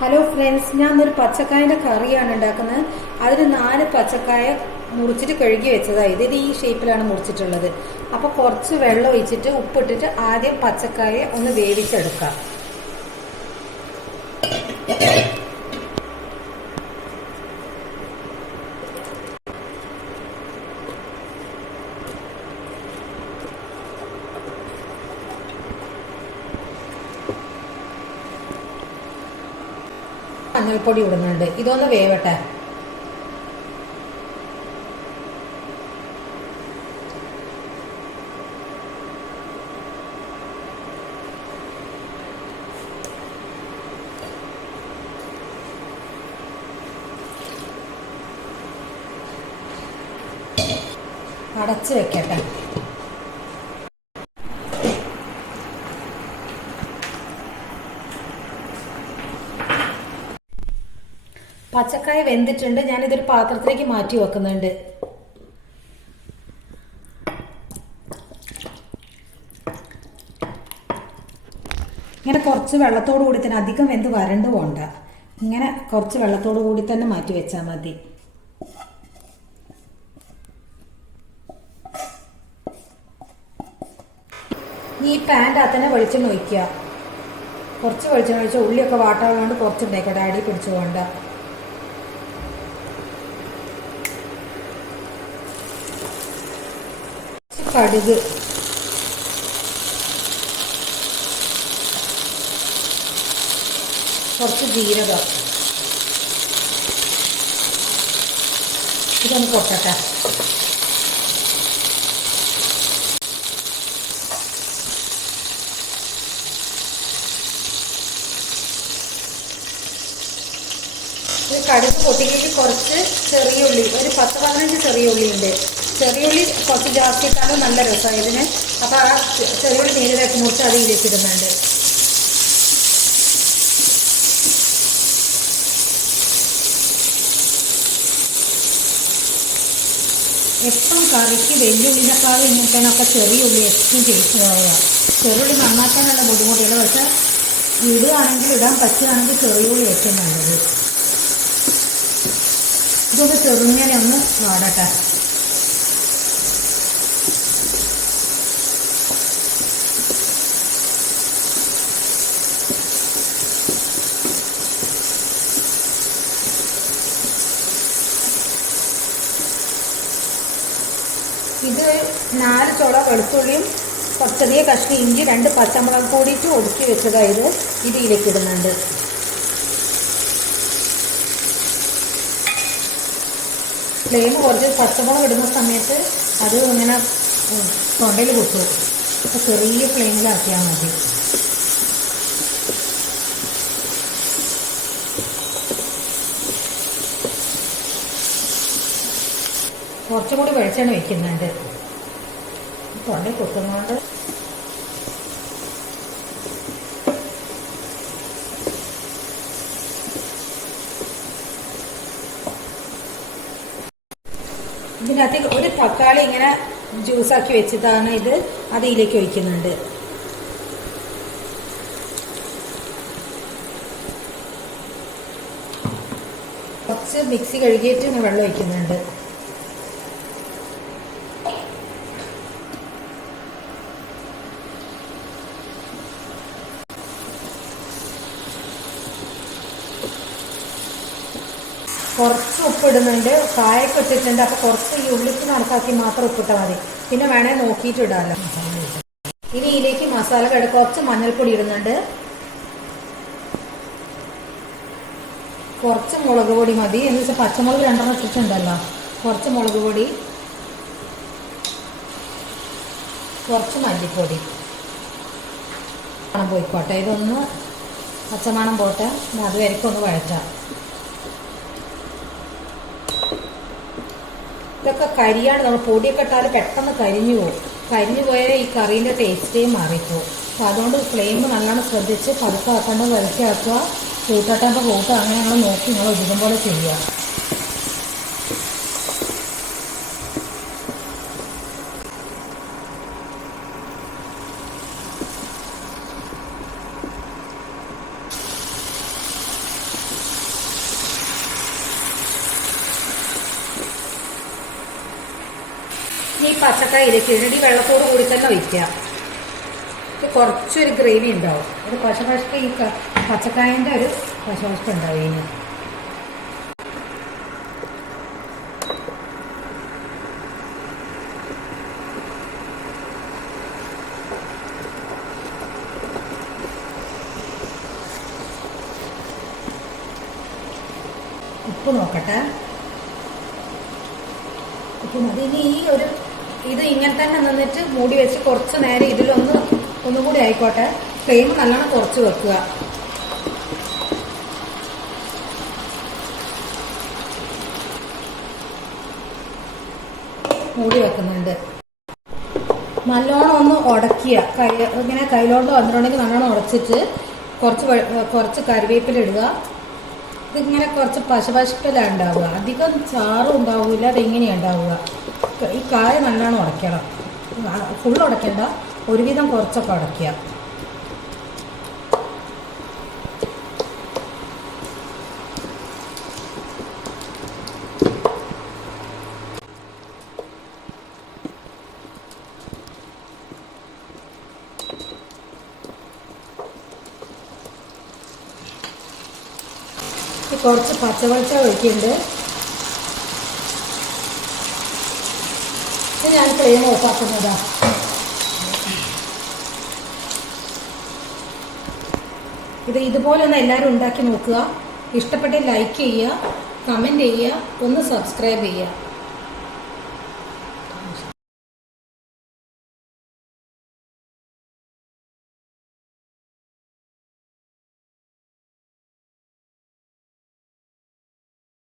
Hello friends, ഞാനൊരു പച്ചക്കായൻ്റെ കറിയാണ് ഉണ്ടാക്കുന്നത്. അതിന് 4 പച്ചക്കായ മുറിച്ചിട്ട് കഴുകി വെച്ചതാണ്. ഇത് ഈ ഷേപ്പിലാണ് മുറിച്ചിട്ടുള്ളത്. അപ്പോൾ കുറച്ച് വെള്ളം ഒഴിച്ചിട്ട് ഉപ്പിട്ടിട്ട് ആദ്യം പച്ചക്കായ ഒന്ന് വേവിച്ചെടുക്കാം. മഞ്ഞൾപ്പൊടി ഇടുന്നുണ്ട്. ഇതൊന്ന് വേവട്ടെ. അടച്ച് വെക്കട്ടെ. പച്ചക്കായ വെന്തിട്ടുണ്ട്. ഞാനിതൊരു പാത്രത്തിലേക്ക് മാറ്റി വെക്കുന്നുണ്ട്. ഇങ്ങനെ കുറച്ച് വെള്ളത്തോടു കൂടി തന്നെ, അധികം വെന്ത് വരണ്ടു പോണ്ട. ഇങ്ങനെ കുറച്ച് വെള്ളത്തോടു കൂടി തന്നെ മാറ്റി വെച്ചാൽ മതി. ഈ പാൻ്റെ അകത്ത് തന്നെ വെളിച്ചെണ്ണ ഒഴിക്കുക. കുറച്ച് വെളിച്ചെണ്ണ ഒഴിച്ചാൽ ഉള്ളിയൊക്കെ വാട്ടാവുകൊണ്ട് കുറച്ചുണ്ടായിക്കോട്ടെ, അടി പിടിച്ചു പോകണ്ട. കടുക്, കുറച്ച് ജീരകം, ഇതൊന്ന് പൊട്ടട്ടെ. കടുക് പൊട്ടിക്കേക്ക് കുറച്ച് ചെറിയ ഉള്ളി, ഒരു 10-15 ചെറിയ ഉള്ളി ഉണ്ട്. ചെറിയ ഉള്ളി കുറച്ച് ജാസ്തി ഇട്ടാലും നല്ല രസമാണ് ഇതിന്. അപ്പോൾ ആ ചെറിയ ഉള്ളി നീരിലാക്കി മുറിച്ച് അത് ഇരിച്ചിടുന്നുണ്ട്. എപ്പം കറിക്ക് വെല്ലുള്ളിനേക്കാളും ഇങ്ങനത്തേനൊക്കെ ചെറിയ ഉള്ളി ഏറ്റവും ടേസ്റ്റ് കുറവുക. ചെറുള്ളി നന്നാക്കാനുള്ള ബുദ്ധിമുട്ടുകൾ, പക്ഷെ ഇടുകയാണെങ്കിൽ ഇടാൻ പറ്റുകയാണെങ്കിൽ ചെറിയ ഉള്ളി ഏറ്റവും നല്ലത്. ഇതൊക്കെ ചെറുങ്ങനെ ഒന്ന് വാടട്ടെ. ഇത് 4 ചുള വെളുത്തുള്ളിയും കുറച്ചധികം കഷ്ണം ഇഞ്ചി, 2 പച്ചമുളക് കൂടിയിട്ട് ഒതുക്കി വെച്ചതായത് ഇതിലേക്ക് ഇടുന്നുണ്ട്. ഫ്ലെയിം കുറച്ച്, പച്ചമുളക് ഇടുന്ന സമയത്ത് അത് ഇങ്ങനെ തൊണ്ടയിൽ കുത്തും. അപ്പോൾ ചെറിയ ഫ്ലെയിമിലാക്കിയാൽ മതി. കുറച്ചും കൂടി വെളിച്ചെണ്ണ വയ്ക്കുന്നുണ്ട്. തൊണ്ടയിൽ കുത്തുന്നതുകൊണ്ട് ഇതിനകത്ത് ഒരു തക്കാളി ഇങ്ങനെ ജ്യൂസാക്കി വെച്ചതാണ് ഇത്. അത് ഇതിലേക്ക് ഒഴിക്കുന്നുണ്ട്. കുറച്ച് മിക്സി കഴുകിയിട്ട് ഇങ്ങനെ വെള്ളം ഒഴിക്കുന്നുണ്ട്. കുറച്ച് ഉപ്പിടുന്നുണ്ട്. കായൊക്കെ ഇട്ടിട്ടുണ്ട്. അപ്പോൾ കുറച്ച് ഈ ഉള്ളിക്ക് കണക്കാക്കി മാത്രം ഉപ്പിട്ടാൽ മതി. പിന്നെ വേണേൽ നോക്കിയിട്ട് ഇടാമല്ലോ. ഇനി ഇതിലേക്ക് മസാല കുറച്ച് മഞ്ഞൾപ്പൊടി ഇടുന്നുണ്ട്. കുറച്ച് മുളക് പൊടി മതി. എന്ന് വെച്ചാൽ പച്ചമുളക് 2 ഇട്ടിട്ടുണ്ടല്ലോ. കുറച്ച് മുളക് പൊടി, കുറച്ച് മല്ലിപ്പൊടി. മണം പോയിക്കോട്ടെ. ഇതൊന്ന് പച്ചമണം പോട്ടെ. അതുവരെയൊക്കെ ഒന്ന് വഴറ്റാം. ഇതൊക്കെ കരിയാണ്. നമ്മൾ പൊടിയൊക്കെ ഇട്ടാൽ പെട്ടെന്ന് കരിഞ്ഞു പോകും. കരിഞ്ഞു പോയാൽ ഈ കറീൻ്റെ ടേസ്റ്റേ മാറിപ്പോവും. അപ്പോൾ അതുകൊണ്ട് ഫ്ലെയിം നല്ലോണം ശ്രദ്ധിച്ച് പതുക്കാക്കേണ്ടത് വരയ്ക്കാക്കുക. കൂട്ടട്ടപ്പോൾ കൂട്ടുക. അങ്ങനെ ഞങ്ങൾ നോക്കി നിങ്ങൾ ഇതും പോലെ ചെയ്യുക. ഈ പച്ചക്കായിലേക്ക് ഇടടി വെള്ളത്തോട് കൂടി തന്നെ ഒഴിക്കുക. കുറച്ചൊരു ഗ്രേവി ഉണ്ടാവും. ഒരു പശപശക്ക ഈ പച്ചക്കായൻ്റെ ഒരു പശപശക്ക ഉണ്ടാവും ഇതിന്. ഉപ്പ് നോക്കട്ടെ. ഉപ്പ് മതി. ഇനി ഈ ഒരു ഇത് ഇങ്ങനെ തന്നെ നിന്നിട്ട് മൂടി വെച്ച് കുറച്ച് നേരം ഒന്നും കൂടി ആയിക്കോട്ടെ. ഫ്ലെയിം നല്ലോണം കുറച്ച് വെക്കുക. മൂടി വെക്കുന്നുണ്ട്. നല്ലോണം ഒന്ന് ഉടക്കുക. ഇങ്ങനെ കയ്യിലോട്ട് വന്നിട്ടുണ്ടെങ്കിൽ നല്ലോണം ഉടച്ചിട്ട് കുറച്ച് കറിവേപ്പില ഇടുക. ഇതിങ്ങനെ കുറച്ച് പശപശക്കലാണ് ഉണ്ടാവുക. അധികം ചാറും ഉണ്ടാവില്ല. അതെങ്ങനെയാണ് ഉണ്ടാവുക? ഈ കായ നല്ലോണം ഉടയ്ക്കണം. ഫുൾ ഉടയ്ക്കണ്ട, ഒരുവിധം കുറച്ചൊക്കെ ഉടയ്ക്കുക. കുറച്ച് പച്ചവെളിച്ചം ഒഴിക്കുന്നുണ്ട്. ഞാൻ ഫ്ലെയിം ഓഫാക്കുന്നതാ. ഇതുപോലെ ഒന്ന് എല്ലാവരും ഉണ്ടാക്കി നോക്കുക. ഇഷ്ടപ്പെട്ട് ലൈക്ക് ചെയ്യുക, കമൻറ്റ് ചെയ്യുക, ഒന്ന് സബ്സ്ക്രൈബ് ചെയ്യുക.